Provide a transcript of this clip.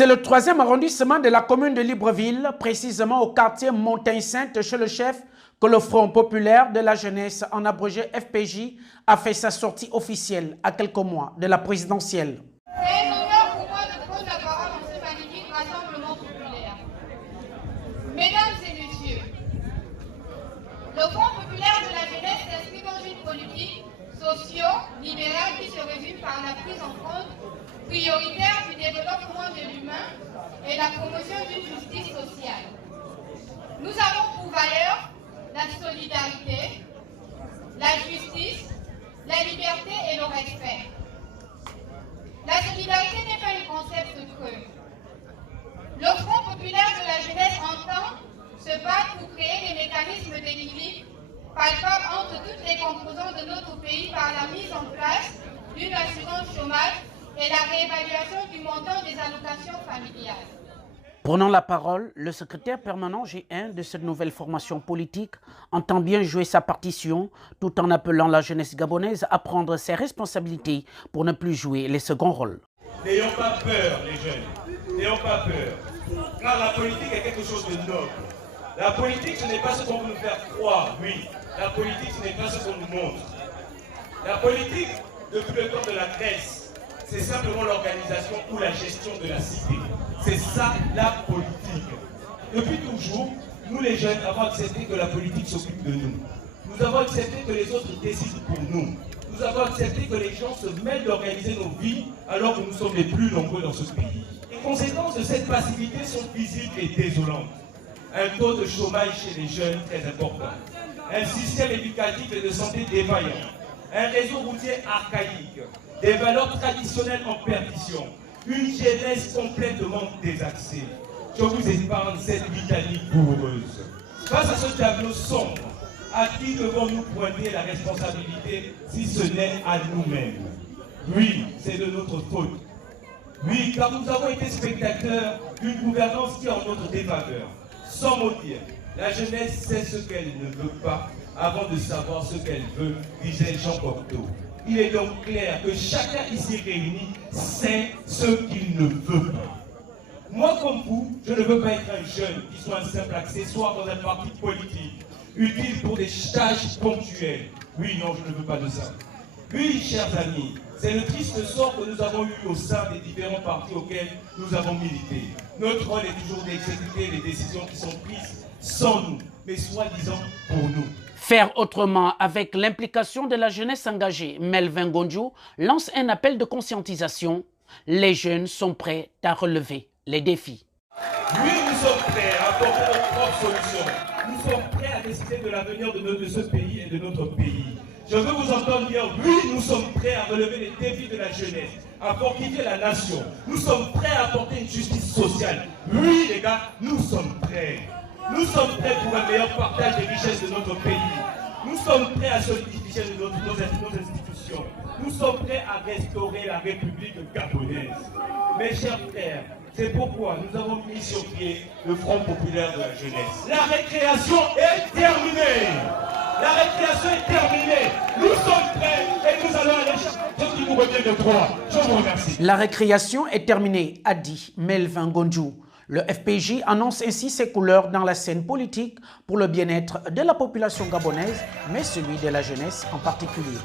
C'est le 3e arrondissement de la commune de Libreville, précisément au quartier Montagne-Sainte, chez le chef, que le Front populaire de la jeunesse, en abrégé FPJ, a fait sa sortie officielle à quelques mois de la présidentielle. C'est un honneur pour moi de prendre la parole dans ce magnifique rassemblement populaire. Mesdames et messieurs, le Front populaire de la jeunesse s'inscrit dans une politique socio-libérale qui se résume par la prise en compte prioritaire du développement de l'humain et la promotion d'une justice sociale. Nous avons pour valeur la solidarité, la justice, la liberté et le respect. La solidarité n'est pas un concept creux. Le Front populaire de la jeunesse entend se battre pour créer des mécanismes d'équilibre palpables entre toutes les composantes de notre pays par la mise en place d'une assurance chômage et la réévaluation du montant des allocations familiales. Prenant la parole, le secrétaire permanent G1 de cette nouvelle formation politique entend bien jouer sa partition tout en appelant la jeunesse gabonaise à prendre ses responsabilités pour ne plus jouer les seconds rôles. N'ayons pas peur, les jeunes. N'ayons pas peur. Car la politique est quelque chose de noble. La politique, ce n'est pas ce qu'on veut nous faire croire, oui. La politique, ce n'est pas ce qu'on nous montre. La politique, depuis le temps de la Grèce, c'est simplement l'organisation ou la gestion de la cité. C'est ça la politique. Depuis toujours, nous les jeunes avons accepté que la politique s'occupe de nous. Nous avons accepté que les autres décident pour nous. Nous avons accepté que les gens se mêlent d'organiser nos vies alors que nous sommes les plus nombreux dans ce pays. Les conséquences de cette passivité sont visibles et désolantes. Un taux de chômage chez les jeunes très important. Un système éducatif et de santé défaillant. Un réseau routier archaïque. Des valeurs traditionnelles en perdition. Une jeunesse complètement désaxée. Je vous épargne cette litanie douloureuse. Face à ce tableau sombre, à qui devons-nous pointer la responsabilité si ce n'est à nous-mêmes? Oui, c'est de notre faute. Oui, car nous avons été spectateurs d'une gouvernance qui est en notre défaveur. Sans mot dire, la jeunesse sait ce qu'elle ne veut pas avant de savoir ce qu'elle veut, disait Jean Cocteau. Il est donc clair que chacun ici réuni sait ce qu'il ne veut pas. Moi comme vous, je ne veux pas être un jeune qui soit un simple accessoire dans un parti politique, utile pour des tâches ponctuelles. Oui, non, je ne veux pas de ça. Oui, chers amis, c'est le triste sort que nous avons eu au sein des différents partis auxquels nous avons milité. Notre rôle est toujours d'exécuter les décisions qui sont prises sans nous, mais soi-disant pour nous. Faire autrement avec l'implication de la jeunesse engagée, Melvin Gondjou lance un appel de conscientisation. Les jeunes sont prêts à relever les défis. Oui, nous sommes prêts à apporter notre propre solution. Nous sommes prêts à décider de l'avenir de ce pays et de notre pays. Je veux vous entendre dire, oui, nous sommes prêts à relever les défis de la jeunesse, à fortifier la nation. Nous sommes prêts à apporter une justice sociale. Oui, les gars, nous sommes prêts. Nous sommes prêts pour un meilleur partage des richesses de notre pays. Nous sommes prêts à solidifier nos institutions. Nous sommes prêts à restaurer la République gabonaise. Mes chers frères, c'est pourquoi nous avons mis sur pied le Front populaire de la jeunesse. La récréation est terminée. La récréation est terminée. Nous sommes prêts et nous allons aller chercher ce qui nous revient de droit. Je vous remercie. La récréation est terminée, a dit Melvin Gondjou. Le FPJ annonce ainsi ses couleurs dans la scène politique pour le bien-être de la population gabonaise, mais celui de la jeunesse en particulier.